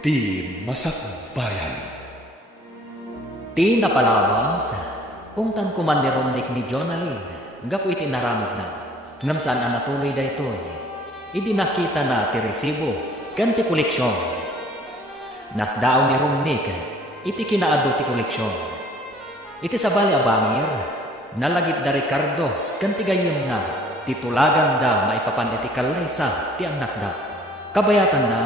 Ti Masakbayan. Ti napalawas, ungtan kuman ni Romnick ni Jonalyn, nga po iti naramag na, ngam saan ang natuloy da ito'y, idi nakita na ti resibo, kan ti koleksyon. Nasdaaw ni Romnick, iti kinaado ti koleksyon. Iti sabali abangir, nalagip da Ricardo, kan ti gayem na, titulagan da maipapan iti kalaysa ti anak da. Kabayatan na,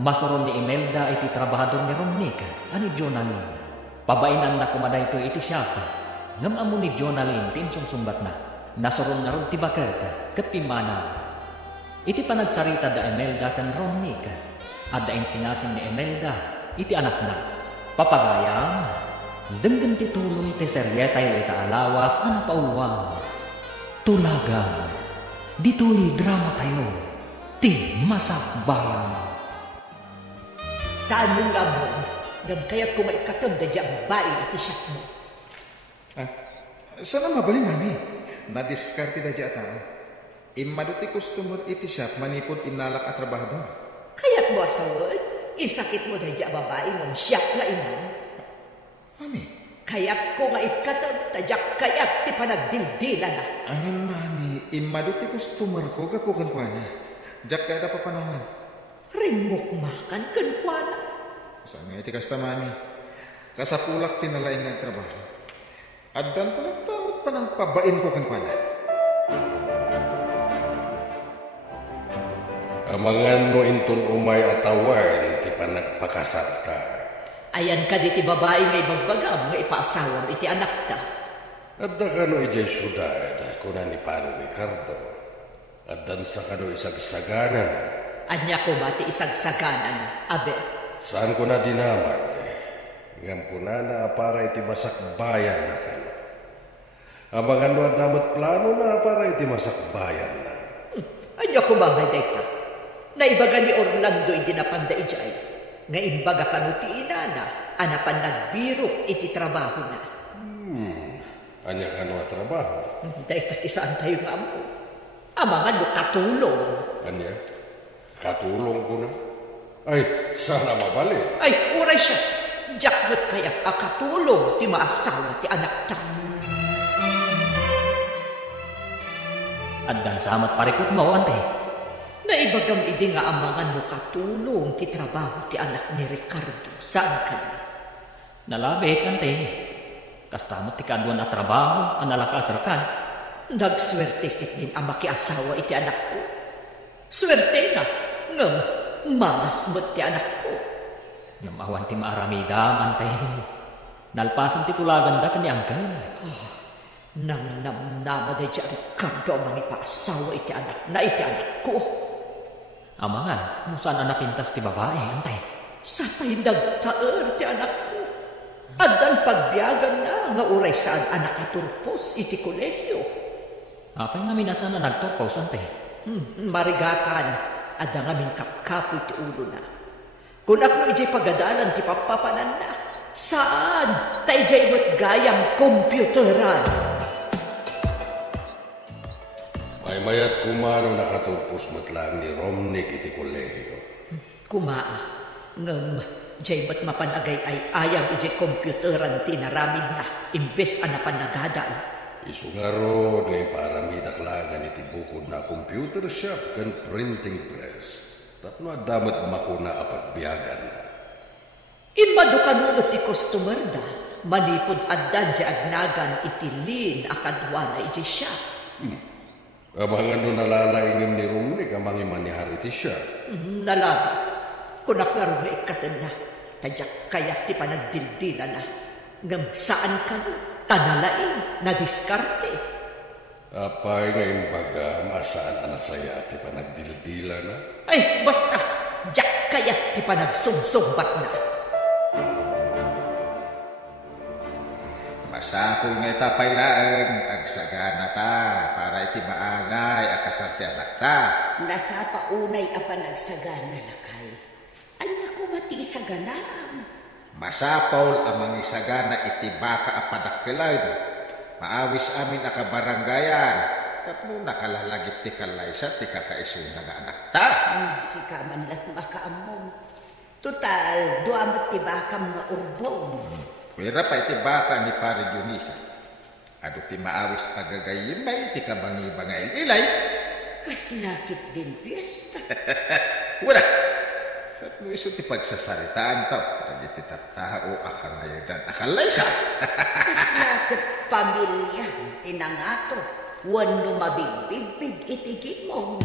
masuron ni Imelda iti trabahador ni Romnick, ani Jonalyn. Pabainan na kumaday ito iti siyapa. Ngam amo ni Jonalyn ti insumsumbat na. Nasuron na ron ti bakat kat pimanaw. Iti panagsarita da Imelda kan Romnick. At dain sinasing ni Imelda iti anak na. Papagayam, denggan ti tuloy ti seryetay ita alawas ang pauwang. Tulagan, dito'y drama tayo. Ti Masakbayan. Saan mong gabon? Gam kaya't kung maikatam da diyang babae iti siyak mo. Sana mabaling, mami. Nadiskarte da dya tao. Imaduti customer iti shop manipod inalak at trabahador. Kaya't mo asawad, isakit mo da dya babae ng siyak nga inan. Mami. Kaya't kung maikatam da dyak kaya't ti panagdildila na. Angan, mami. Imaduti customer ko gapukan ko na. Dyak kaya da papanawan. Rimok makan kan kuana. Saan nga iti kasta, mami? Kasapulak tinalain nga trabaho. At dan talat pa ng pabain ko kan pana. Amangan mo intun umay atawan ti panagpakasat ta. Ayan ka di ti babae nga ibagbagam nga ipaasawam iti anak ta. At da ka no ijay syudad kuna ni Pano Ricardo. At dan sa ka no isagsagana na. Anya ko ba ti isagsagana na, abe? Saan ko na dinamag? Ngam ko na para iti masakbayan na ka. Amangan mo at damat plano na para iti masakbayan na. Anya ko ba may dayta? Naibaga ni Orlando iti napanda ijay. Nga imbaga ka no ti inana, anapan nagbiro iti trabaho na. Anya ka no trabaho? Dayta ti saan tayo nga mo? Amangan no katulong. Anya? Katulong ko na? Ay, sana mabalik. Ay, uray siya. Jakmat kaya akatulong ti maasawa ti anak ta. At dan samat parikot mo, ante. Naibagam idi nga amangan mo katulong ti trabaho ti anak ni Ricardo. Saan ka? Nalabit, ante. Kastamot ti kaduan at trabaho, ang nalakasrakan. Nagswerte kit din ang makiasawa iti anak ko. Swerte na. Ngam, malas mo't ti anak ko. Ngam awan ti maaramidam, ante. Nalpasan ti tulagan da kanyanggal. Nang namnama na dyan, Ricardo ang ipaasawa iti anak na iti anak ko. Amangan, kung saan anak pintas ti babae, ante. Sa pa'y nagtaer ti anak ko. At ang pagbiyagan na, nga uray saan anak katurpos iti kolehyo. Apay nga minasan na nagturpos, ante. Marigatan. At ang aming kapkapoy ti ulo na. Kung ako ijay pagadalan ti papapanan na, saan? Ta ijay mo't gayang kompyuteran. May mayat kumano nakatupos matlang ni Romnick iti kolehyo. Kumaa, ngam, jay mo't mapanagay ay ayam ijay kompyuteran ti naramid na, imbes anapan nagadaan. Isungaro na iparamidaklangan iti bukod na computer shop kan printing press. Tapno damat makuna apagbiyagan na. Imado kanunod ti customer da, manipod addan di agnagan iti lin akadwa na iti siya. Amangan no nalalaingin ni Romnick amang imanihar iti siya. Nalabi, kunak nga rin na ikatan na, tadyak kayak ti panagdildila na, ngam saan ka no? Tanalain, na diskarte. Apay nga imbaga, masaan anak saya ti panagdildila na? Ay, basta, jak kaya ti panagsumsumbat na. Masakol nga itapay laan, agsagana ta, para iti maangay, akasarte anak ta. Nasa paunay apa nagsagana lakay. Anya ko mati isaganaan. Masapaw amang isagana iti baka apadakkilan. Maawis amin akabaranggayan. Tapno nakalalagip ti kalaysa ti kakaisuna nga anak ta. Si kamanlat makaamom. Total, duamot ti baka mga urbong. Pwera pa iti baka ni Pare Dionisa. Ado ti maawis agagayim ba iti kabangi-bangay ilay? Kaslakit din piyesta. Wala. At mo iso ti pagsasaritaan tao. Pag iti tattao akangayadan akalaysa. Kaslakit pamilya, tinangato. Wano mabigbig itigin mo.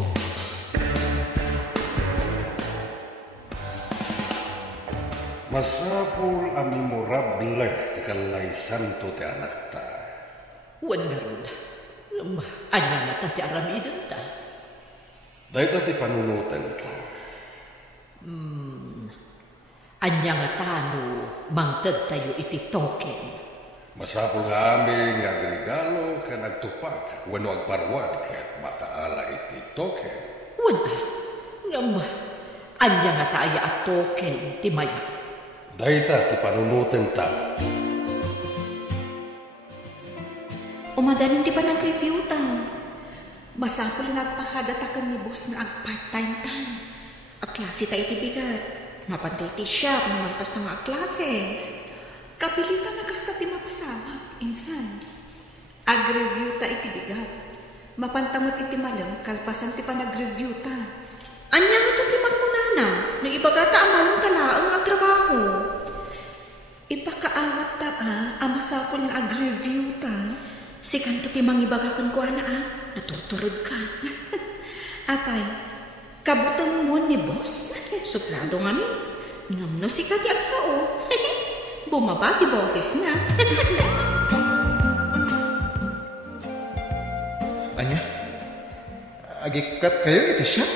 Masapul ang memorable ti kalaysan to ti anak ta. Wan nga ron. Anya nga ta ti aramidan ta. Dahil ti panunutan ta. Anya nga tano, mangtad tayo iti token. Masapul nga aming agregalo ka nagtupak wano agparwad ket makaala iti token. Wala. Nga anya nga tayo at token ti maya. Dahita ti panunutan ta. Umadanin di pa nag-review ta. Masapol nga agpakadatakan ni boss nga ag-part-time tan. Aklase ta iti bigat. Mapantay ti siya kung magpas na mga klase. Kapilitan na kasta ti mapasawag, insan. Ag-review ta iti bigat. Mapantamot iti malam, kalpasan ti pa nag-review ta. Anya nga ti magmunana, nang ibagata ang malam kalaang agtrabaho. Ipakaawat ta amasapol nga ag-review ta. Si kanto ti mangibagakan ko naturturod ka. Apay, kabutan mo ni boss? Suplado nga min. Ngamno si Kati Agsao. Bumaba ti boses na. Anya? Agikat kayo iti siya?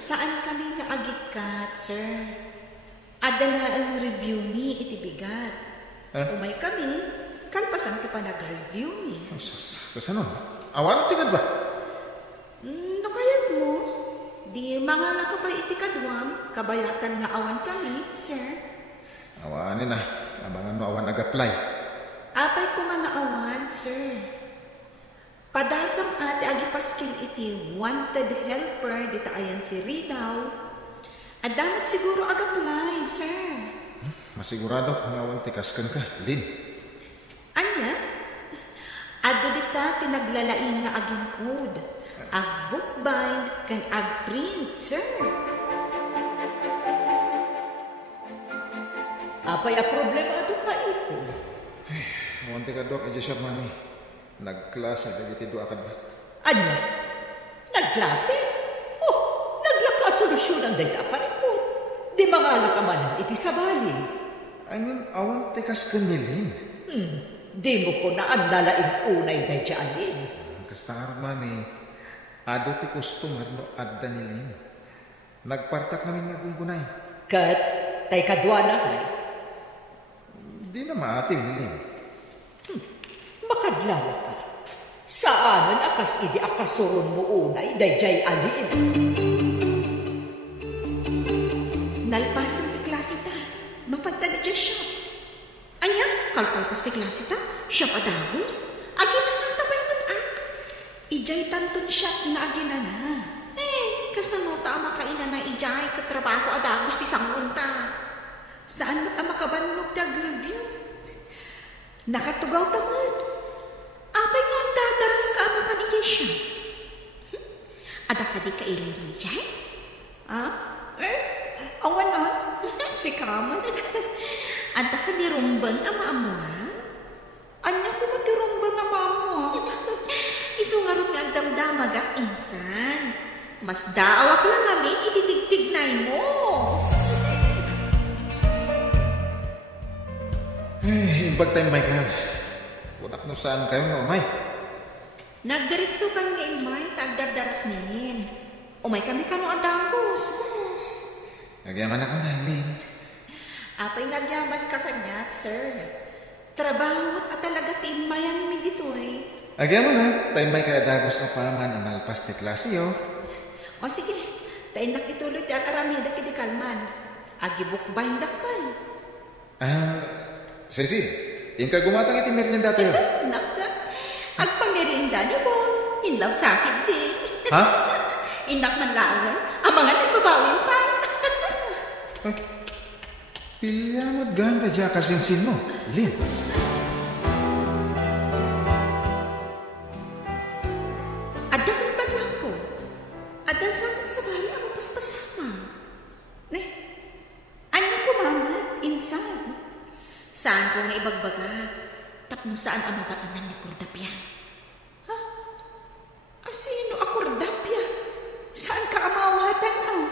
Saan kami nga agikat, sir? Adala ang review ni iti bigat. Umay kami, kalpasan ti pa nag-review ni. Kasanon? Awan iti ba? Nakayag mo. Di mga nakapay iti kadwam, kabayatan nga awan kami, sir. Awanin na. Abangan mo awan ag-apply. Apay ko mga awan, sir. Padasam ati agipaskil iti wanted helper dita ayan ti Ridaw. Adamat siguro ag-apply, sir. Masigurado nga awan tikaskan ka, Lin. Anya? Ado dita tinaglalain nga aging code. Ag-bookbind kan ag-print, sir. Apay a problema ito pa ito. Awan tikadok, edya siya mami. Nagklasa, dagiti do akad bak. Anya? Nagklase? Oh, naglakasolusyon ang dayta pa rin po. Di mga lakamanan iti sabali. Ayun, awan tikaskan ni Lin. Di mo ko na ang nalaing unay day alin. Kastangar, mami. Ado ti customer no adda ni Lin. Nagpartak namin nga gunggunay. Kat, tay kadwa na kay. Di na maatiw ni Lin. Makadlaw ka. Saanan akas idi akasuron mo unay day alin. Nalpasan ti klase ta. Mapagta na dyan siya. Anya, kalkalpas ti klase ta. Siya padagos. Aginan ang tabay mag-ak. Ijay tanton siya na aginana. Kasano ta makainan na ijay katrabaho adagos ti sangunta. Saan mo't makabannog ti ag-review? Nakatugaw tamad. Apay nga ang dadaras ka amapan ijay siya. Ada ka di ka ilin ni Jay? Awan na. Si Kamat. Ada ka di rumban ama-ama? Anya ko matirumban ama-ama? Isungarot nga ang damdamag ang insan. Mas daawak lang namin ititigtignay mo. Imbag tayo may ka. Kunak no saan kayo nga umay. Nagdiritso kan nga imay, tagdardaras ninin. Umay kami kano adagos, boss. Nagyaman ako na, Lin. Apay nagyaman ka kanyak, sir. Trabaho mo't at talaga timayan mi dito eh. Nagyaman na. Tayo may kaya dagos na paman ang nalpas ti klase, yo. O sige, tayo nakituloy ti aramida kiti kalman. Agibuk bahindak pa eh. Sisid, yung kagumatang iti merienda tayo. Naksa, agpamerinda ni boss. In love sa akin din. Ha? Inak man lawan, ang mga nagbabawin pa. Pilyamat ganda dya kasinsin mo, Lin. Adan ba lang ko? Adan sa bahay ang paspasama. Anya ko mamat, insan. Saan ko nga ibagbaga? Tapno saan ang mabaanan ni Cordapia? Ha? Sino a Cordapia? Saan ka amawatan ah?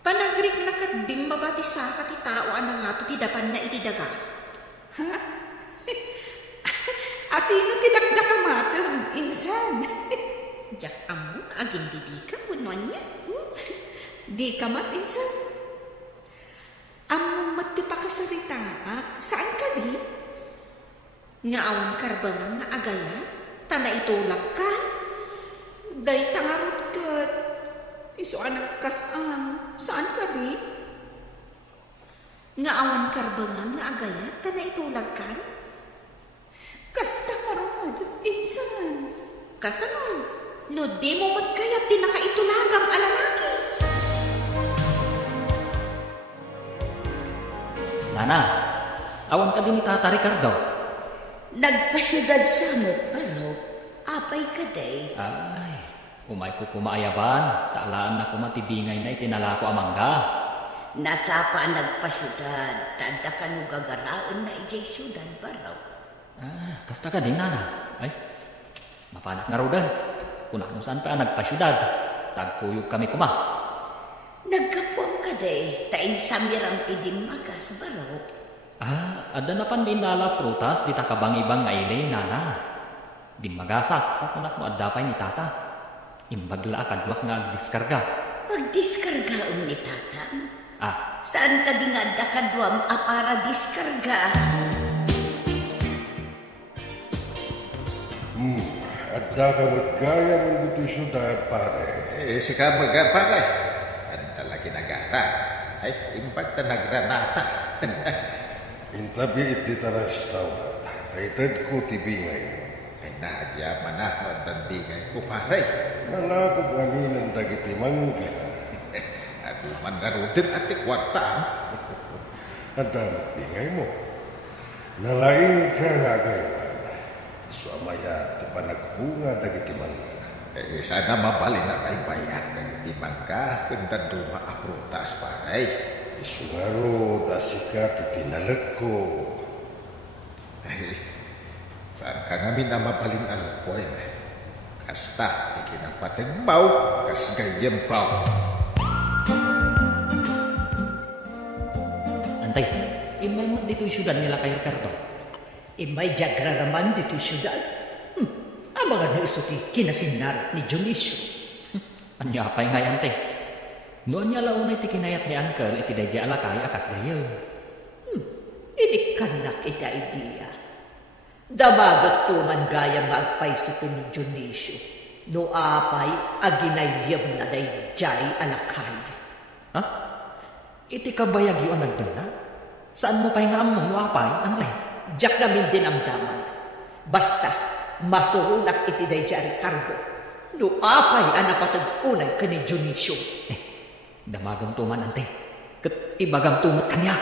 Panagrik na katbim mabati sa kati tao anang nga to tidapan na itidaga. Ha? Sino tidakdaka matang, insan? Jak amo, aging di ka, punuan niya. Di ka mat, insan. Among mati pa kasarita, saan ka di? Nga awan karbangang nga agaya, tana itulag ka. Day tangarot ka. Iso anak kasang, saan ka di? Nga awan karbangang nga agaya, tana itulag ka. Kasta karod, insan. Kasanon, no di mo mat kaya pinakaitulagang alalaki. Nana, awan ka din ni Tata Ricardo. Nagpasyudad sa mo, pero apay ka day. Ay, umay ko kumaayaban. Taalaan na kumatibingay na itinala ko amangga. Nasapa nagpasyudad, tanda ka no gagaraon na ijay syudad baraw. Kasta ka din, Nana. Ay, mapanak nga rodan. Kung ano saan pa nagpasyudad, tagkuyog kami kuma. Nagkapuang ka day, taing samirang pidim magas baraw. Ada na pan binala prutas di takabang-ibang nga ili, Nana. Din magasak, takunak mo adapay ni Tata. Imbagla akadwak nga agdiskarga. Pagdiskarga ni Tata? Saan ka di nga dakadwam para diskarga? Adda ka gaya mo dito syudad, pare. Sika baga, pare. Anta lagi nagara. Ay, impacta nagranata. Intabi iti restaurant. Kaited ko tibingay. Ay, nagyaman na ang bingay ko, pare. Nalakog aminan dagiti mangga. At man narutin at ikwarta. Adda bingay mo. Nalaing ka nga gayman. Suamaya ti panagbunga dagiti mangga. Sana mabalin na kay bayan dagiti mangga kung duma aprutas, pare. Isungaro dasika ti tinalag ko. Ay, saan ka nga minamabalin ang poy? Kasta, di kinapatagbaw, kas gayem baw. Antay, imay mo dito yung syudad nila kay Ricardo. May diagraraman dito syudad. Ang mga nausuti kinasinar ni Dionisio. Anya pa'y ngay, ante. Noon niya launay ti kinayat ni Uncle iti dadya alakay akas gayon. Inikanak ita idea. Damagot tuman gaya magpaiso ni Dionisio. No apay aginayam na dayjay alakay. Ha? Iti kabayag yun nagduna? Saan mo pa'y nga among no apay, ante? Diyak namin din ang daman. Basta, masurunak iti dayjay Ricardo. No apay anapatag unay ka ni Dionisio. Damagam tuman, ante. Kat ibagam tumat kanya.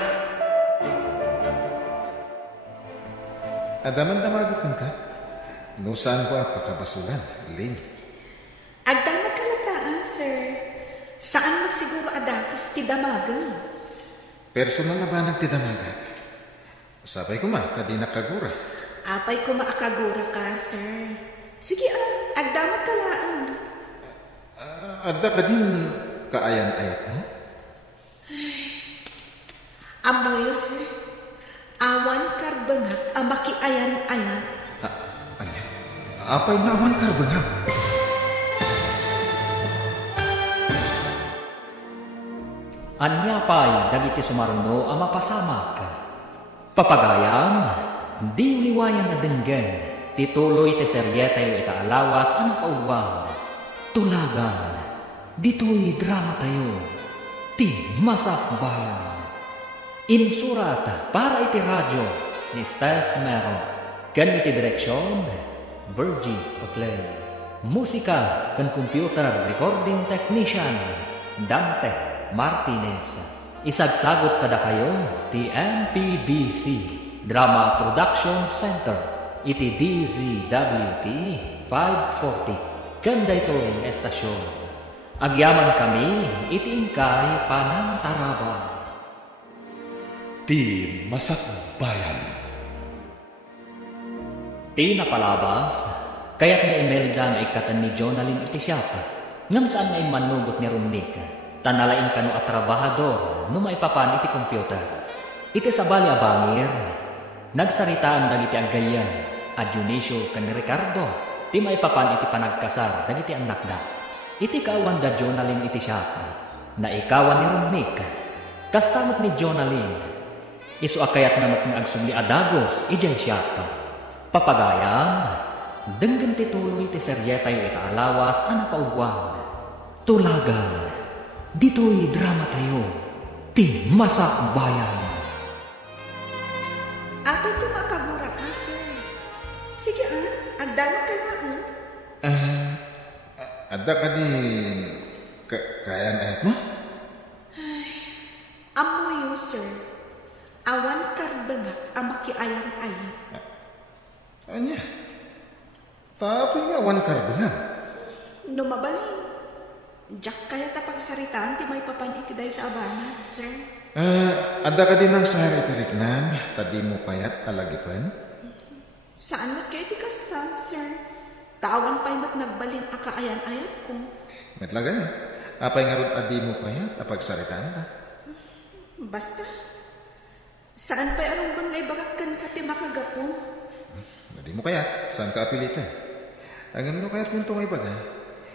Adaman damago kanta. No saan ko at pakabasulan, Ling. Agdamag kalata, sir. Saan mat siguro adakas ti damagan? Personal na ba nagtidamagag? Sabay ko tadi nakagura. Apay ko maakagura ka, sir. Sige agdamag kalaan. Adda ka din kaayan-ayat mo? Amoyo, sir. Awan karbangak makiayan-ayat. Anya? Apay nga awan karbangam? Anya pa'y dagiti sumaruno ang mapasamak. Papagayam, di liwayan na denggen, tituloy te seryeta yung itaalawas ang pauwang. Tulagan, dito'y drama tayo, ti masakbayan. Insurat para iti radyo ni Steph Mero, kan iti direksyon, Virgie Paclay. Musika kan computer recording technician, Dante Martinez. Isagsagot kada kayo ti MPBC Drama Production Center iti DZWT 540 kanda ito ang estasyon. Agyaman kami iti ingkay panantarabang. Ti Masakbayan. Ti napalabas, kaya't na Imelda nga ikatan ni Jonalyn iti siyapa, ngam saan na imanugot ni Rumnik, tanalain kano at trabahador no maipapan iti computer. Iti sabali abangir, nagsaritaan dagiti aggayan, at Dionisio kan ni Ricardo, ti maipapan iti panagkasar dagiti anak da. Iti kaawan da Jonalyn iti siyapa, na ikawan ni Rumnik, kastamot ni Jonalyn, iso akayat na mating agsumli adagos, ijay siyapa. Papagayam, denggan ti tuloy ti seryeta yung itaalawas ana paugwan. Tulagan, dito'y drama tayo, ti Masakbayan. Apay ko makagura ka, sir. Sige agdamag ka na Ada ka din kaya na mo? Amoy sir. Awan karbangak ang makiayang-ayat. Anya? Tapi nga wan karbangak. Numabalin. Diyak kaya tapagsaritaan ti may papan iti dahi taabana, sir. Ada ka din ng sari tiriknan, tadi mo payat alagipan? Saan mat kayo ti kasta, sir? Taawan pa'y mat nagbalin akaayan-ayat ko. Metlagay, apay nga ron adi mo payat tapagsaritaan ta? Basta. Saan pa'y arong bangay bagakan ka ti makagapo? Adi mo kayat, saan ka apilitan? Ang ano kayat punto ngay baga?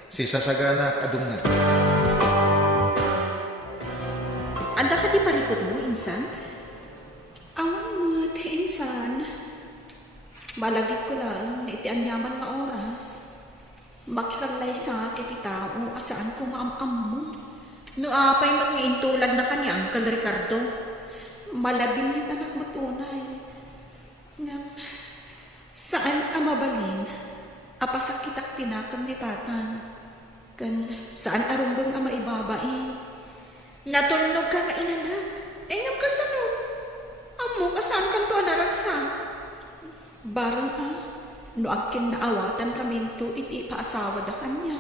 Si sasagana adong nga. Anda ka di parikot mo, insan? Awan mo, insan. Malagit ko lang na iti anyaman nga oras. Makikalay sa kiti tao, asaan ko maamam mo. No apay mag-iintulag na kanya, Uncle Ricardo. Malabing yung anak mo tunay. Nga, saan ang mabalin? Apasakitak tinakam ni tatan. Kan saan arumbang ang maibabain? Natulog ka nga inanak. Ngam ka sa mo. Amo ka saan kang to naragsa? Barang no akin naawatan kaminto iti paasawa da kanya.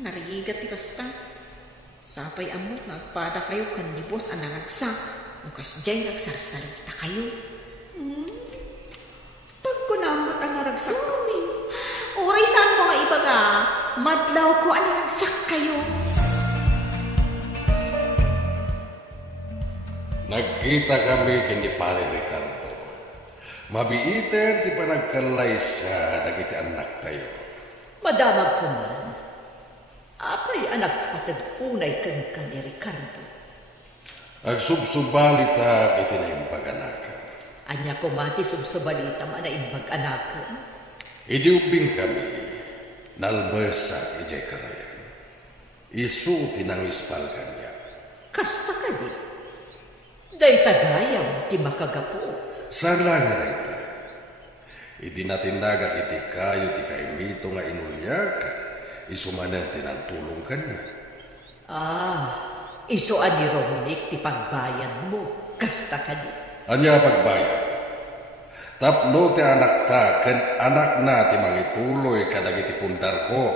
Narigat ti kasta. Sapay amo nga agpada kayo kan di boss ang naragsa. Ukas dyan nagsarsarita kayo. Pag kunamot ang naragsak kami. Uray saan mo nga ibaga? Madlaw ko ang naragsak kayo. Nagkita kami kini Pare Ricardo. Mabiiten ti panagkalay sa dagiti anak tayo. Madamag ko man. Apay anak patagpunay kan ni Ricardo. Agsubsubalita iti na impag-anakan. Anya ko mati subsubalita man na impag-anakan. Idiubing kami, nalbesa ijay karayan. Isu tinangispal kanya. Kasta ka di. Day tagayam ti makagapo. Sala nga na ita. Idi natindaga iti kayo ti kaimito nga inulyak. Isumanan tinantulong kanya. Isuan ni Romnick ti pagbayan mo. Kasta ka di. Anya pagbayad. Tapno ti anak ta, ken anak na ti mangituloy kadag iti pundar ko.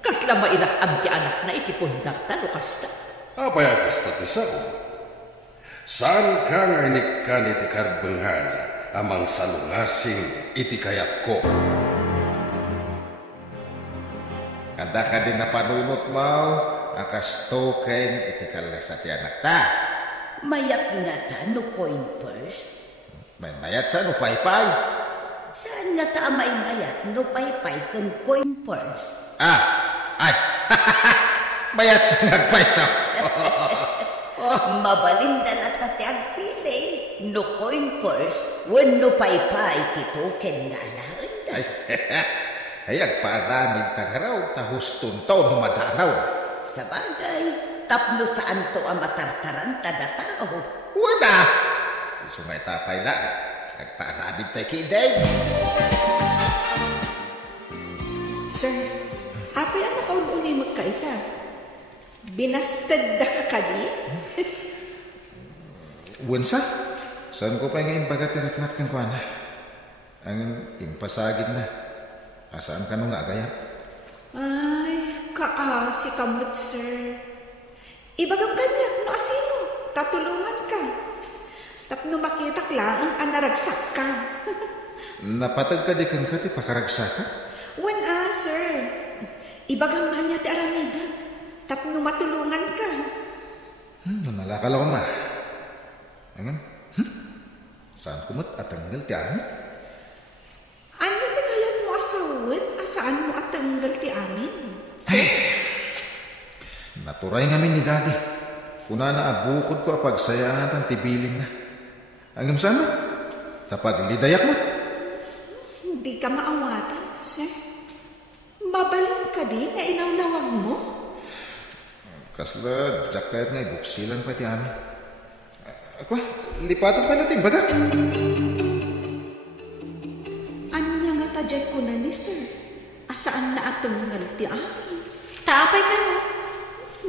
Kasla mailakam ti anak na iti pundar ta no kasta. Apay kasta ti sao? Saan ka nga inikan iti karbenghan amang salungasing iti kayat ko? Kada ka din na panunot mo, akas token iti kalas ti anak ta. Mayat nga ta no coin purse. May mayat sa no paypay. Saan nga ta may mayat no paypay kan coin purse? Ay, mayat sa nagpay sa. Mabalinda na ta ti agpili. No coin purse, when no paypay ti token nga lahat. Ay, agparamid tagaraw, tahustun to no madanaw. Sa bagay, tapno saan to ang matartaran tada tao. Wala. Isungay tapay lang. Agparamid tayo kiday. Sir, apay ang nakaunuli magkaita. Binasted da ka kadi? Wansa? Saan ko pa ngayon baga tiraknak kang kuana? Ang impasagid na. Asaan ka nung agayap? Ay, kaasi kamot, sir. Ibagam kanyak no asino, tatulungan ka. Tapno makita klaan ang naragsak ka. Napatag ka di kang kati pakaragsa ka? Sir. Ibagam man niya ti aramida. Tapno matulungan ka. Nanalakal ako ma. Angan? Saan kumot at tanggal ti amin? Ano ti kayat mo asawan? Asaan mo at tanggal ti amin? Sir? Naturay ngamin ni daddy. Kuna na abukod ko apagsayaan ang tibiling na. Angam sana? Tapag lidayak mo? Hindi ka maawatan, sir. Mabaling ka din na inawnawag mo. Kasla, jak kayat nga ibuksilan pati amin. Ako, lipatan pa natin, baga. Anya nga tajay ko na ni sir. Asaan na atong ngalti amin? Taapay ka mo.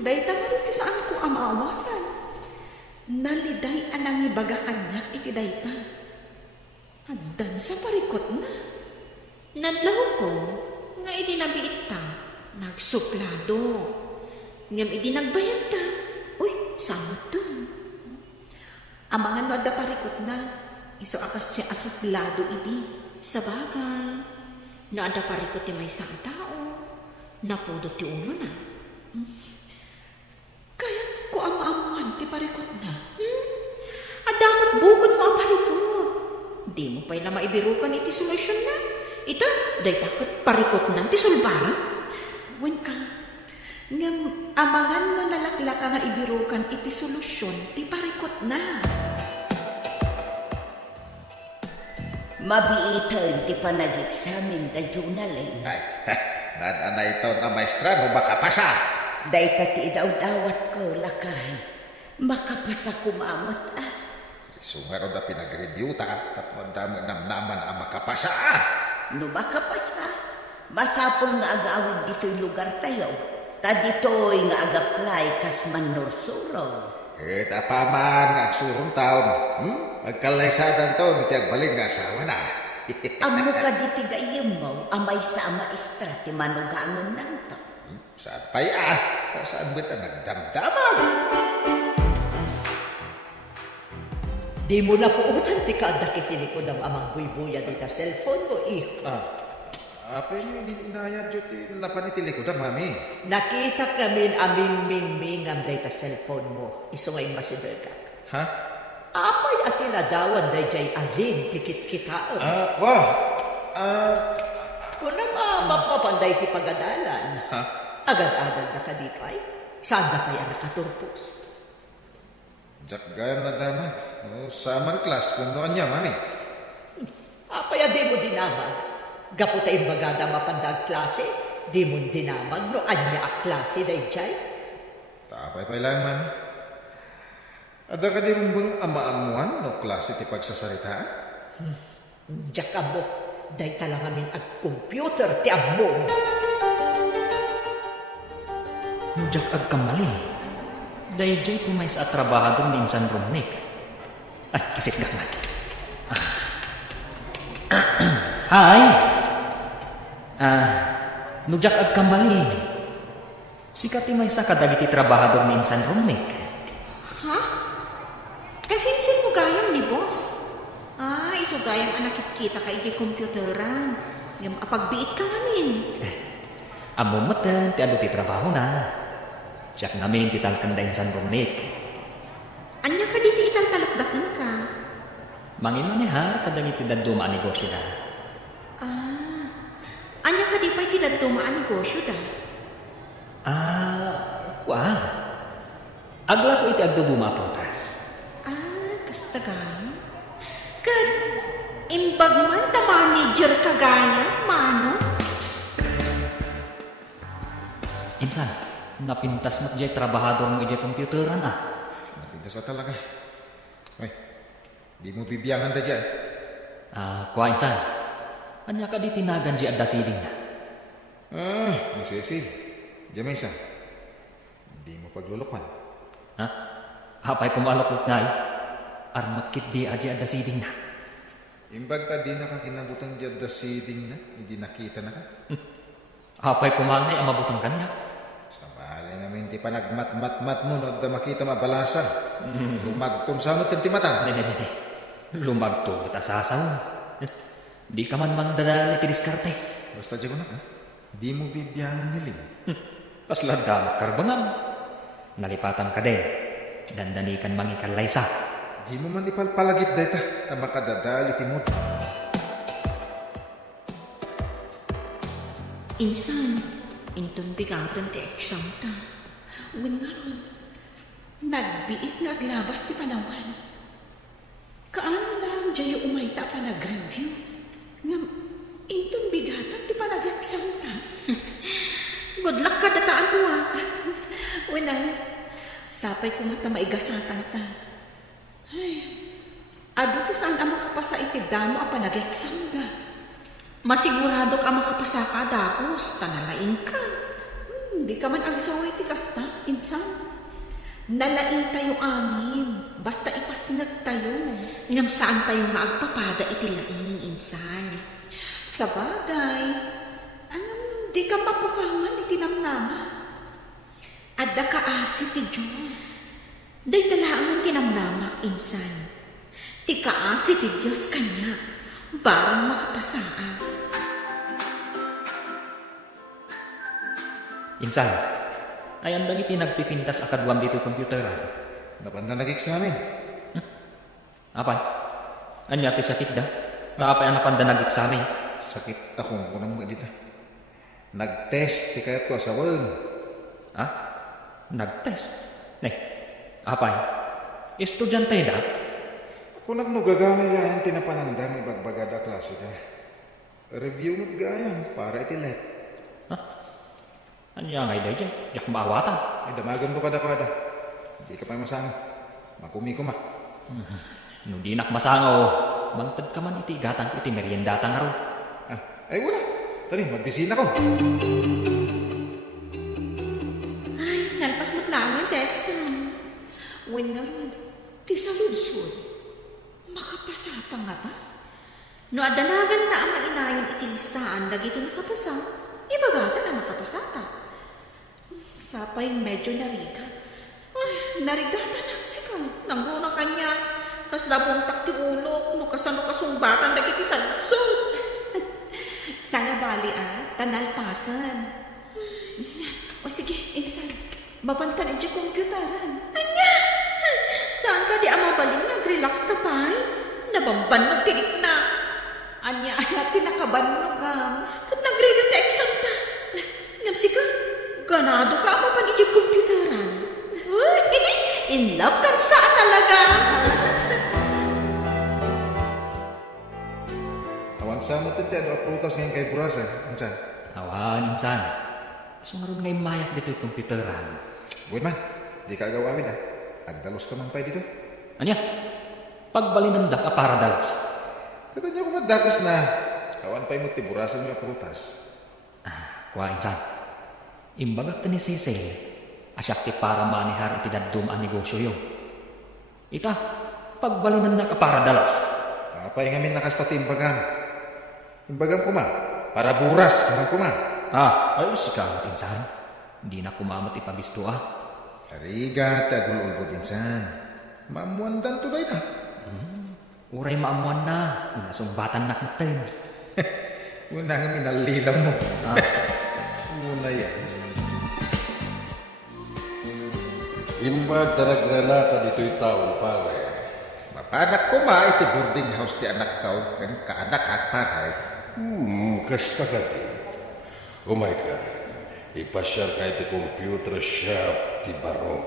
Day tamarin ka saan ko amaawatan. Naliday anang ibaga kanyak iti dayta. Addan sa parikot na. Nadlaw ko, nga idinabiit ta, nagsuplado. Ngam idinagbayad ta, uy, samot to. Amangan no adda parikot na, iso akas siya asuplado idi. Sa bagay, naada parikot ti may isang tao, napudot ti ulo na. Kaya't ko amaamuan ti parikot na. Adamot bukod mo ang parikot. Di mo pa'y na maibirukan iti solusyon na. Ita, day takot parikot na ti sulbaran. Ngam amangan no nalaklaka nga ibirukan iti solusyon ti parikot na. Mabiitan ti panag-examin da journaling. Ay, na ito na maestra no makapasa. Dayta ti idawdawat ko, lakay. Makapasa kumamot Sungaro na pinag-review ta, tapos damo namnaman ang makapasa No makapasa, masapol nga agawid dito'y lugar tayo. Ta dito'y nga agaplay kas manursuro. Tapaman nga agsurong taon. Agkalaysadan taon, iti agbalin nga asawa na. Amo ka diti gayem mo, amay sa maestra ti manugangon nanto. Saan pa yan? Saan ba ito nagdamdaman? Di mo na puutan ti kaadakit tinikod ang amang buybuya dita cellphone mo, Apa niyo hindi inayad yun ti napanitili ko da, mami? Nakita kami aming ming ang data cellphone mo. Isungay masider ka. Ha? Apay at tinadawan da jay alin tikit kita. Kung naman mapapanday ti pagadalan. Ha? Agad-adal na kadipay. Saan na kaya nakaturpos? Jak gayam na damag. Summer class, kung noon niya, mami. Apay di mo dinamag. Gaputa imbagada mapandag klase. Di mo dinamag no anya at klase day jay. Tapay pa lang, mami. Ada ka di rumbang amaamuan no klase ti pagsasaritaan? Diyak amo, day talang amin ag computer ti amo. Nujak ag kamali. Day jay tumay sa trabahadong ni Insan Romnick. Ay, kasit gangan. Hi! Nujak ag kamali. Sikat may sa kadagiti trabahador ni Insan Romnick. Ha? Kasinsin mo gayam ni boss? Iso gayam anakit kita ka iti computeran. Ngam apagbiit ka namin. Amo matan, ti ado ti trabaho na. Siyak namin titalkan da Insan Romnick. Anya ka diti italtalakdakan ka? Mangimanehar kadagiti daduma ang negosyo da. Anya ka di pa'y tinaduma ang negosyo da? Agla ko iti agdubuma prutas. Kasta gaya? Kad, imbag man ta manager ka gaya, mano? Insan, napintas mo't jay trabahador mo iti computeran Napintas na talaga. Ay, di mo bibiyangan da dyan. Kwa Insan, anya ka di tinagan jay adda siding na. Nasisid. Diyan may isa. Di mo paglulukwan. Apay kumalokot nga armakit di aja ada siding na. Imbag ta di nakakinabutang dyan da siding na, hindi nakita na ka. Apay kumanay ang mabutang kanya. Sa bali nga minti pa nagmat-mat-mat mo na da makita mabalasan. Lumagtom sa mo tinti mata. Nene. Lumagto kita sasaw. Di ka man mandadali ti diskarte. Basta dyan ko na ka, di mo bibiyangan niling. Pasla damat karbangam. Nalipatan ka din. Dandanikan mangikalay sa. Di mo man ipalpalagip data, tama ka dadali timod. Insan, intong bigatan ti exam ta. Uwin nga ron, nagbiit nga aglabas ti panawan. Kaano lang dyan umayta pa nag-review? Nga, intong bigatan ti pa nag-exam ta. Good luck ka dataan to ah. Uwin na, sapay ko mata maigasatan ta. Ay, ado to saan ang makapasa iti damo apa nag-exam da. Masigurado ka makapasa ka dagos, tanalain ka. Di ka man agsaway ti kasta, insan. Nalain tayo amin, basta ipasnag tayo. Ngam saan tayo nga agpapada iti laing, insan. Sa bagay, di ka mapukaman iti namnama. Adda ka asi ti Diyos. Day talaan ng tinamnamak, insan. Ti kaasi ti Diyos kanya, barang makapasaan. Insan, ay ang dagiti nagpipintas akadwam dito komputeran. Napanda nag-examen. Apay, anya ti sakit da? Kaapay ang napanda nag-examen. Sakit akong kunang mga dita. Nag-test, ti kayat ko asawan. Ha? Nag-test? Apay, estudyante da? Kung nagnugagamay yan, tinapanandang ibagbagada klase ka. Review mo't gayang para itilet. Ha? Anya ngay da dyan? Diyak maawatan. Ay, damagan mo kada-kada. Hindi ka pa masama. Makumi ko ma. No di nak masangaw, bangtad ka man iti gatang iti meriendatan nga ro. Ay, wala. Tani, magbisina ko. Ay, nalpas mo't lang yung exam. Uwin nga ron, ti saludsod. Makapasata nga ba? No adanagan ta ang mainayon iti listaan dagito nakapasa, ibagata na makapasata. Sapay medyo narigat. Ay, narigata na sika. Nangguna kanya. Kas dabuntak ti ulo, no kasano kasumbatan dagiti saludsod. Sana bali tanalpasan. O sige, insan, mapantan iti komputaran. Anya! Saan ka di amabalin nag-relax na pa'y? Nabamban nagtinik na. Anya ay tinakaban ka. Kat nag-regat na exam ta. Ngamsi ka, ganado ka amaban iti komputaran. In love kan saan talaga. Awan sa mo tinti, ano prutas ngayon kay Burasa, insan? Awan, insan. Sungarod ngay mayak dito yung komputaran. Buwan man, di ka agawawin ha. Agdalos ka man pa dito. Anya? Pagbalinandak a para dalos. Kada niya kumadakas na. Awan pa'y mo tiburasan nga prutas. Kwa insan. Imbagak ka ni Cecil. Asyak ti para manihar iti daddum ang negosyo yung. Ita, pagbalinandak a para dalos. Kapay ngamin nakasta ti imbagam. Imbagam kuma. Para buras, karang kuma. Ayos ikaw, insan. Hindi na kumamot ipabisto Arigat, agul-ulbod insan. Maamuandan to dahi ta. Uray maamuan na. Nasumbatan na natin. Una nga minalilang mo. Muna yan. Imbag na nagranata dito'y taon, pare. Mapanak ko ma, iti boarding house ti anak kau. Kan kaanak at paray. Kasta ka ti. Umay ka. Ipasyar ka iti computer shop ti Baro.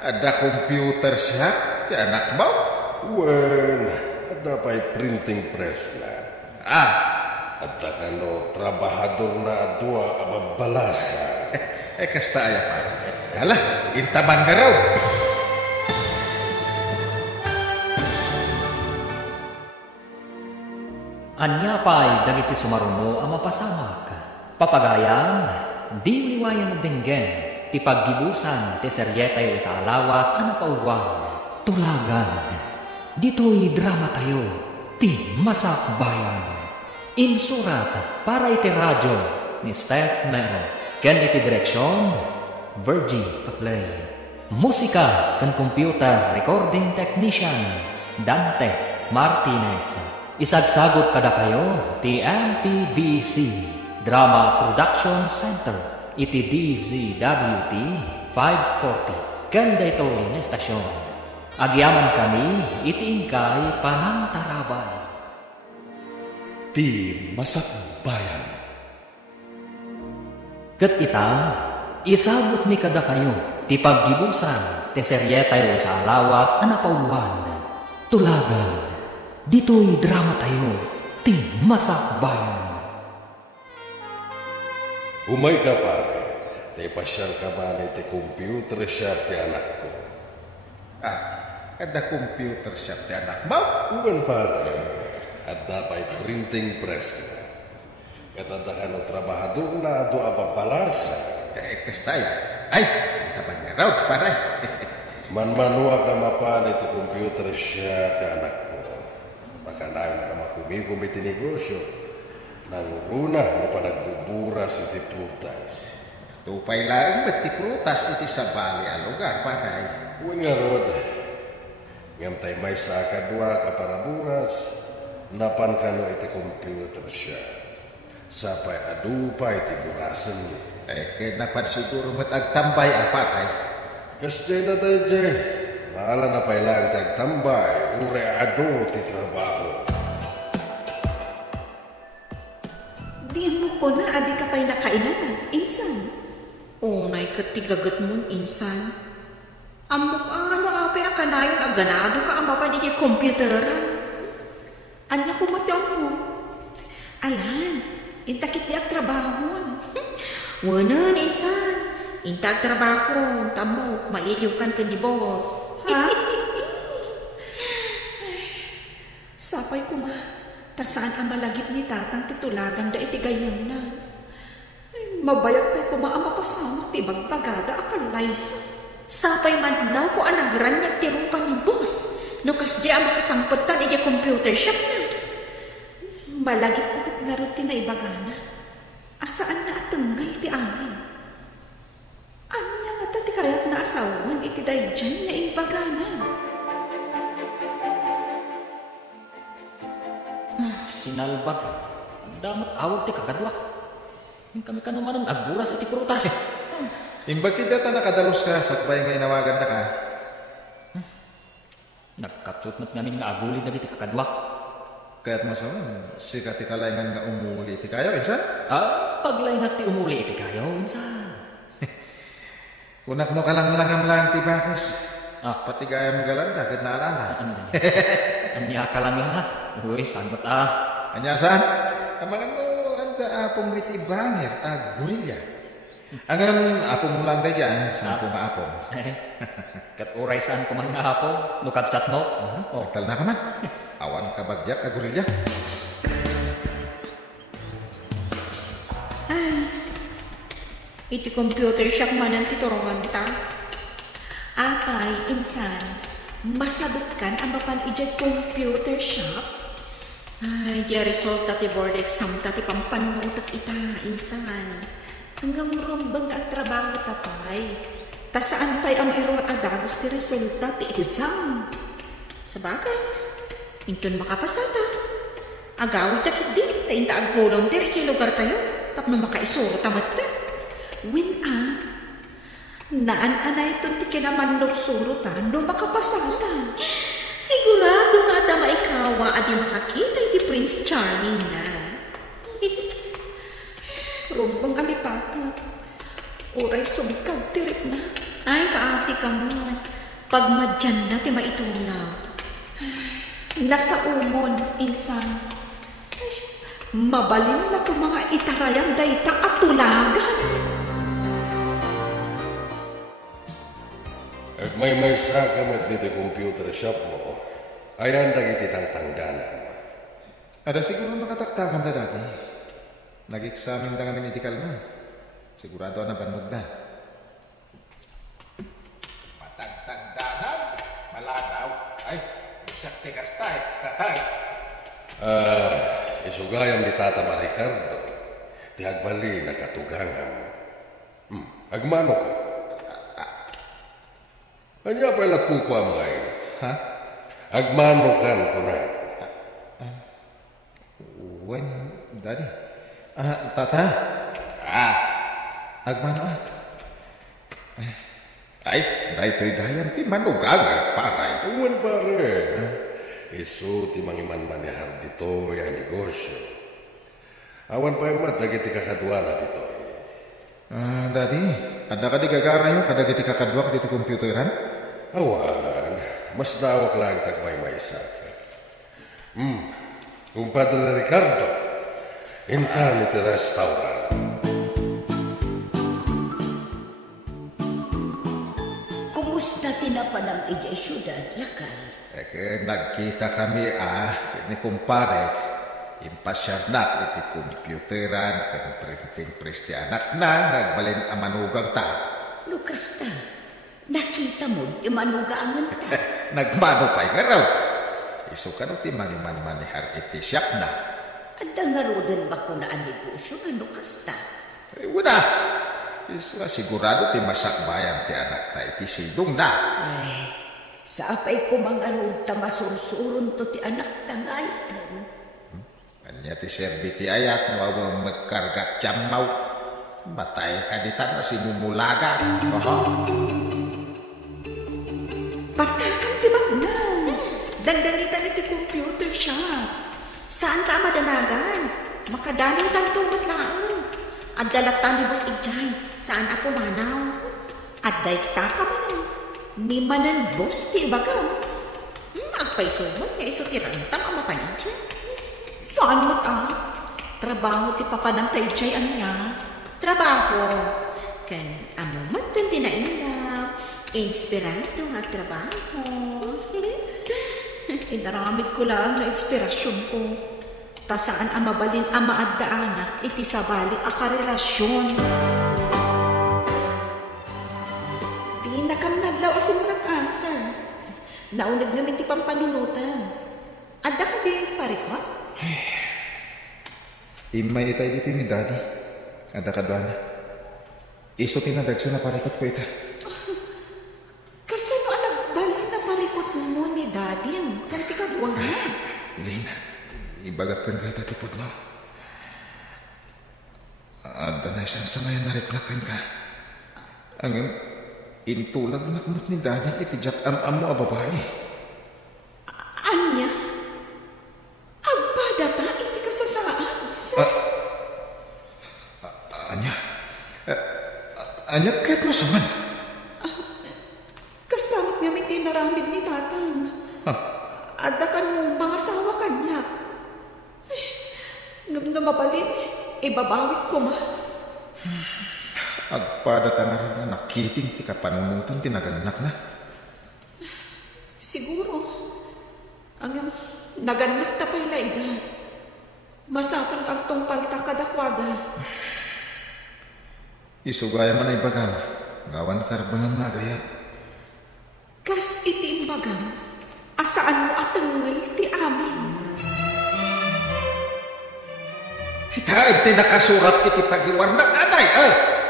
Ada computer shop ti anak mo? Well, ada pa'y printing press na. Ada ka no, trabahador na adwa ababalasa. Kasta aya pa. Hala, intabang ka raw. Anya pa'y dagiti sumaruno ang mapasamak. Papagayam, di liwayan na dinggen, ti paggibusan, ti seryeta yung itaalawas, ang napauwang, tulagan. Dito'y drama tayo, ti Masak Bayan. Insurat para iti radyo ni Steph Mero. Ken iti direksyon, Virgie Paglay. Musika kan computer recording technician, Dante Martinez. Isagsagot kada kayo, ti MPVC Drama Production Center, iti DZWT 540. Kanda ito na estasyon. Agyaman kami, iti ingkay panangtarabay. Ti Masak Bayan. Kat ita, isabot mi kada kayo, ti paggibusan, ti seryetay ita lawas, anapauwan, tulagan, dito'y drama tayo, ti Masak Bayan. Umay ka pare, ti pasyal ka man iti computer shop ti anak ko. Kada computer shop ti anak mo. Ugan pare, at napay printing press na. Katanda ka no trabahador na ado ababalasa. Kastay. Ay, taban nga raw, pare. Manmanua ka mapan iti computer shop ti anak ko. Baka na makumigum iti negosyo. Nang una na panagbuburas iti prutas. Tupay lang ba't ti prutas iti sabali a lugar, pare. Uwan nga rod. Ngam tayo may sa kadwa ka para buras. Napan ka no iti computer shop. Sapay adupay iti burasan niyo. Kaya napan siguro ba't agtambay a pare. Kasi na tayo dyan. Maala na pa ilang tagtambay. Ure ado ti trabaho. Di mo ko na, adi ka pa'y nakainan na, insan. Unay katigagat mong insan. Amok ano apay akanayon aganado ka ang mapan iti computeran. Anya ko matyan mo. Alan, intakit di ang trabahon. Wanan insan. Intag trabaho, tamo, mailiw kan ni boss. Ha? Sapay ko ma. Tasaan ang malagip ni tatang titulagan da iti gayam na. Mabayag pa ko ang mapasamot ti bagpagada akal laysa. Sapay madlaw ko ang nagranyag ti rupa ni boss. No kas di ang makasangpot kan iti computer shop na. Malagip ko kat ngarot ti naibagana. Asaan na atunggal ti amin. Anya nga ti kayat na asawan iti dayjan na imbagana. Sinalbag, damat awag ti kagadwak. Yung kami kanuman ang agburas iti prutas. Imbag ti data nakadalos ka, sakbay nga inawagan na ka. Nagkapsut namin nga aguli na iti kagadwak. Kaya't masaman, sikat ti kalayngan nga umuli ti kayo, insan? Paglay na ti umuli iti kayo, insan. Kunak no kalang-langam lang ti bakas. Pati gayam galanda, kahit naalala. Anya ka lang ha. Uy, sangot Anya saan? Mga no, anda apong witi bangir, gurilya. Angan apong mulang da dyan, saan po nga apong? Kat uray saan ko man nga apong, nukabsat mo. Nagtal na ka man. Awan ka bagyak, gurilya. Iti computer shop manan ti turongan ta. Apay, insan, masabot kan ang mapan ijay computer shop? Ay, di resulta ti board exam ta ti pampanunutat ita, insan. Hanggang rumbang ang trabaho tapay. Ta saan pa'y ang error adagos ti resulta ti exam? Sabagay, inton makapasata. Agawid ta kiti, ta inta ag-volunteer iti lugar tayo, tapno makaisuro tamat ta. Naan-anay itong ti kinamanlursurutan no makapasatan. Sigurado nga da maikawa adi makakita iti Prince Charming na. Rumbang alipatat. Uray sumikag tirip na. Ay, kaasi ka man. Pag madyan na ti maitulaw. Nasa umon, insan. Mabalin na ko mga itarayang dayta at tulagan. At may sakamat dito computer shop mo, ay nandag iti tangtangganan. Ada siguro makataktakan na dati. Nag-examine na kami iti kalman. Sigurado na banod na. Matagtagdanan, maladaw Siya tekas tayo, tatay. Isugayam di Tata Ricardo. Ti agbali nakatugangan. Agmano ka? Anya pa ilat kukuha may? Ha? Agmano kan ko na. When, daddy? Tata? Agmano ah. Ay, dahil dayan ti manugang, paray. Uwan pare. Isu ti mangiman manihar dito yung negosyo. Awan pa yung dagiti kakaduana dito. Daddy, ada ka di gagarayo, kada giti kakadwak dito computeran? Awan, mas dawak lang tagbay may isa. Kumpadre Ricardo, intan iti restaurant. Kumusta tinapanang ijay syudad, lakay? Nagkita kami ni kumpare, impasyanak iti computeran, kan printing press ti anak na, nagbalin amanugang ta. Lukas ta, nakita mo imanugaangan ta. Nagmano pa'y nga raw. Iso ka no ti maniman-manihar iti siyak na. Adda nga roden ba ko na ang negosyo na lukas ta? Wala. Iso nga sigurado ti masakbayan ti anak ta iti sidong na. Ay, sa apay ko mga rood ta masursurun to ti anak ta ngayon. Kanya ti serbi ti ayat, mawawang magkargat tiyamaw. Matay ka ditan na sinumulaga. Partakan ti magna. Dagdanitan iti computer shop. Saan ka madanagan? Makadaming tantungot lang. At dalatan ni Boss Ijay. Saan ako manaw? At daigta ka man. Ni manan boss ti ibagaw. Agpaisumot nga iso ti rantang ang mapanidya. Saan mo ta? Trabaho ti papanantay Ijay anya. Trabaho. Kan amo man dun tinaindaw. Inspirado nga trabaho. Inaramid ko lang na inspirasyon ko. Ta saan ang mabalin ang maaddaanak iti sabali a karelasyon. Pinakam nadlaw asin mo nag-answer. Naunag namin ti pampanunutan. Adda ka din parikot? Imay itay dito ni daddy. Ada ka doon. Iso tinadagso na parikot ko ita. Kasi no nagbalin na parikot mo ni daddy. Kanti ka duwa na. Lina, ibagak kan kita tipod mo. Ada na isang sangayan nariklakan ka. Ang intulag nakmat ni daddy itijak am mo a babae. Anya? Agpadata iti kasasaan. Anya kahit masaman. Kastamot nga may tinaramid ni tatang. Adda ka nung mga sawa kanya. Ngam na mabalin, ibabawit ko ma. Agpadata nga rin na nakiting ti kapanunutan tinaganak na. Siguro. Ang naganak ta pa'y laida. Masapang ang tungpal ta kadakwada. Isugaya man ay bagang. Gawan karbang mga gayat. Kas iti imbagang. Asaan mo atanggal ti amin? Hitaib ti nakasurat iti pagiwan ng anay.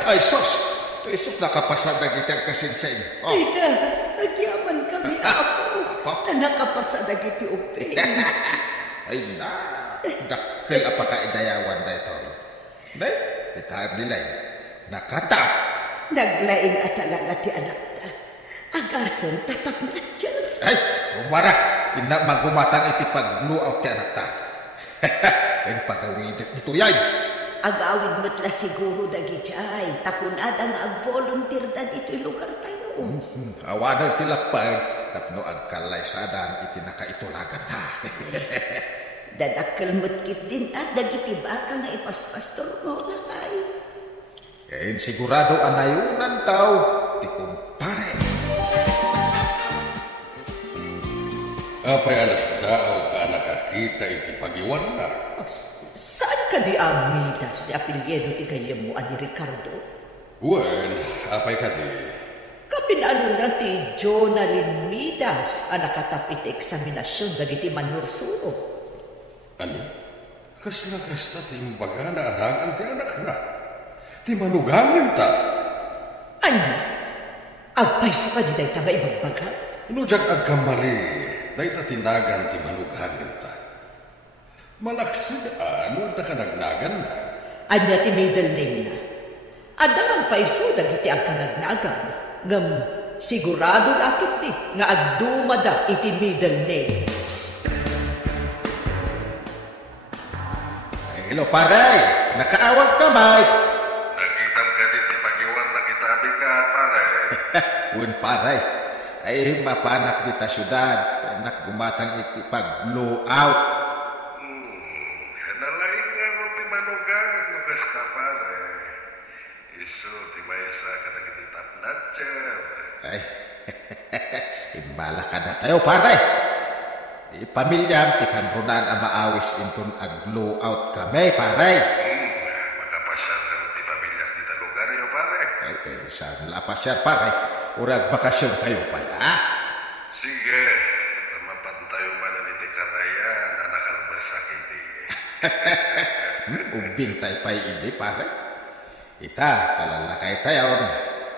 Ay sos. Ay sos nakapasada kita kasinsain. Ay na, agyaman kami ako. Nakapasada iti upeng. Ay na. Dakil apaka idayawan na ito. Nay, hitaib nilay. Nakata. Naglaing at talaga ti anak ta. Agasan tatap na dyan. Ay, umara. Ina magumatang iti pagluaw ti anak ta. Ang pagawidit nito yan. Agawid mo't la siguro dagi jay. Takunada nga ag-volunteer da dito lugar tayo. Awanan tilapay. Tapno agkalay sadaan iti nakaitulagan na. Dadakkel mo't kit din at dagiti baka nga ipaspastor mo na kayo. Kain sigurado anayunan tao. Ti kumpare. Apay alas dao ka nakakita iti pagiwan na. Saan ka di amidas ti apelyedo ti gayam mo ani Ricardo? Well, apay ka di. Kapi Pinalunan ti Jonalyn Midas ang nakatapit eksaminasyon dagiti manursuro. Ani? Kasla-kasla ti imbaga na anagan ti anak na. Ti manugangan ta. Ano? Agpayso ka di day nga ibagbaga? Nujak agkamali, day ta tinagan ti manugangan ta. Malaksid ano ta ka nagnagan na. Anya ti middle name na. Adang agpayso dagiti agkanagnagan. Ngam sigurado lakit ti nga agdumada iti middle name. Hello, paray! Nakaawag ka, Mike! Nakitang ka din ti pagiwan na kitabi ka, pare. Un paray, ay mapanak di ta syudad, anak gumatang iti pag-blow out. Nalain nga mo ti manugangan mo kasta, pare. Iso ti maysa ka na kiti tapnatcher. Ay, imbala ka na tayo, paray! Pamilyam, ti kanrunan ang maawis intun ag-blow out kami, paray! Makapasyal ka ti pamilya dita lugar yo, pare. Saan lapasyal, paray? Urag bakasyon kayo pala, Sige, mapantayo man na ti karayan, anak albasa kiti. Ubintay pa'y hindi, pare. Ita, kalalakay tayo.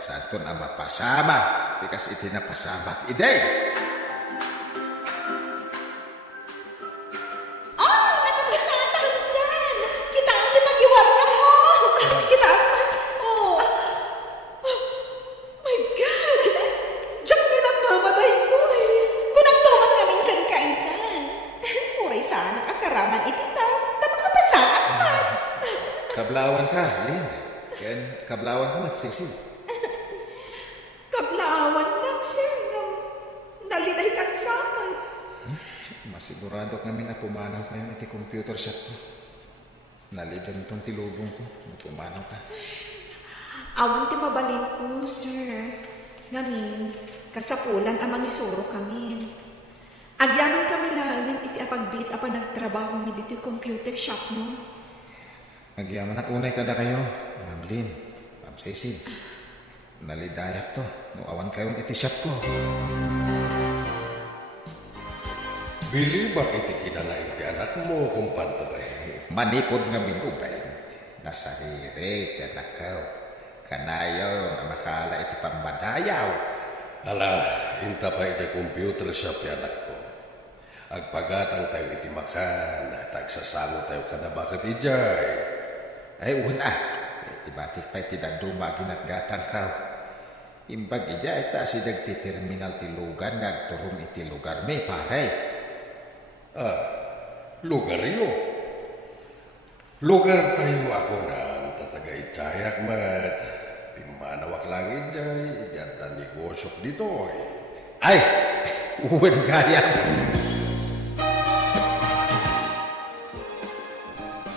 Saan to na mapasama? Tikas iti napasama. Ide! Kablawan ka, Lynn. Ken, kablawan ka magsisi. Kablawan lang, sir. Nalilay ka sa akin. Masigurado kami na pumanaw kayo iti computer shop ko. Nalidan itong tilubong ko. Pumanaw ka. Awan ti mabalin ko, sir. Ngamin, kasapulan amang isuro kami. Agyaman kami lalin iti apagbit apa nagtrabaho ni dito computer shop mo. Agyaman at unay kada kayo, Ma'am Lynn, Ma'am Cecil. Nalidayak to, no awan kayong iti shop ko. Bili ba iti kinanain ti anak mo kung pantabay? Manipod nga binubay. Nasariri, kanakaw. Kanayo na makala iti pambadayaw. Ala, inta pa iti computer shop ti anak ko. Agpagatang tayo iti makan, tagsasamo tayo kada bakit ijay. Ay, una. Ibatik pa iti danduma ginatgatang ka. Imbag ijay ta si ti terminal ti lugar nagturong iti lugar may paray. Lugar yo. Lugar tayo ako na tataga itayak mat. Pimanawak lang ijay, ijat na negosyok dito. Ay, uwan gaya.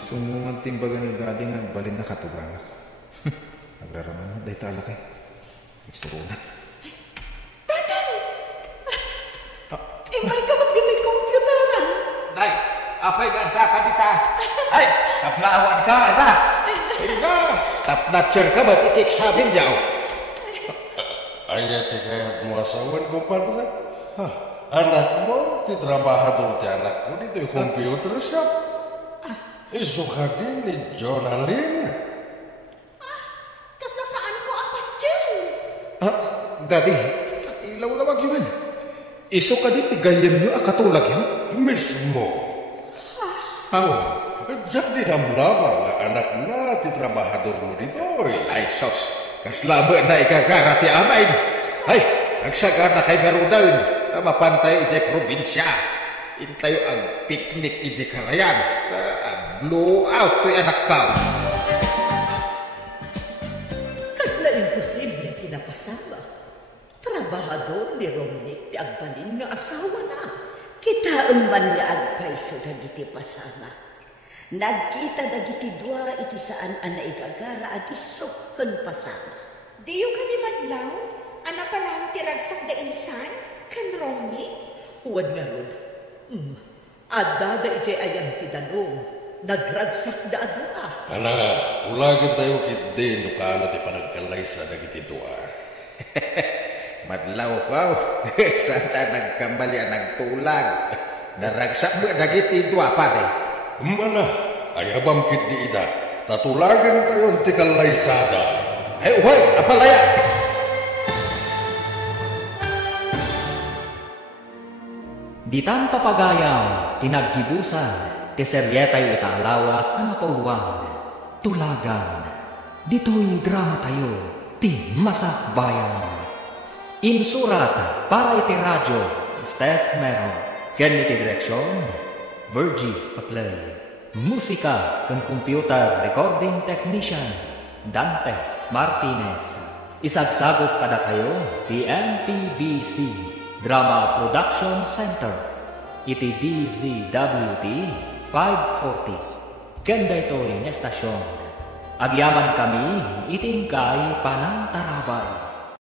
Sumungan timbaga ni gading ang balin na katugang. Nagraraman mo, dahi tala kay. Isturunat. Tatay! Imay ka magbito'y computer, ha? Day, apay ganda ka dita. Ay, taplawan ka, anak. Sige ka. Tapnatcher ka, ba't itik sabin diyaw? Ay, ati kaya mo asawan, compadre? Anak mo, titrabahador ti anak ko dito yung computer shop. Isuka din ni Jonalyn. Kas nasaan ko apat dyan? Daddy, ilaw-lawag yun. Iso ka di tigayam nyo akatulag yun? Mismo. Diyak din ang laba nga anak na titrabahador mo dito. Ay, sos. Kaslaba na ikagara ti amay. Ay, agsagar na kay Merudaw. Mapantay iti probinsya. Intayo ang picnic iti karayan. Blow out to'y anak ka. Kasla imposible kinapasama. Trabahador ni Romnick ti agbalin nga asawa na. Kitaon man nga agpayso dagiti pasama. Nagkita dagiti dua iti saan ang naigagara at isokon pasama. Diyo ka ni Madlaw? Ana pala ang tiragsak da insan? Kan Romney? Huwag nga ron. Adada iti ayang ti danong. Nagragsak da adua. Ala, tulagin tayo kit din no kaano ti panagkalay sa dagiti dua. madlaw ka. Saan nagkambalian ng tulag? Naragsak mo nagiti dua pare. Mana, ay abamkit di ita. Tatulagan tayo ti kalaysada. Ay, uhay, apalaya! Ditan papagayam, tinaggibusan, ti seryetay itaalawas ang mapauwang. Tulagan, dito'y drama tayo, ti masakbayan. Insurat para iti radyo, Steph Meron. Ken iti direksyon, Virgie Paclay. Musika kang computer recording technician, Dante Martinez. Isagsagot kada kayo, ti MPBC Drama Production Center. Iti DZWT 540. Ken daytoy nga estasyon. Agyaman kami, itingkay panang tarabay.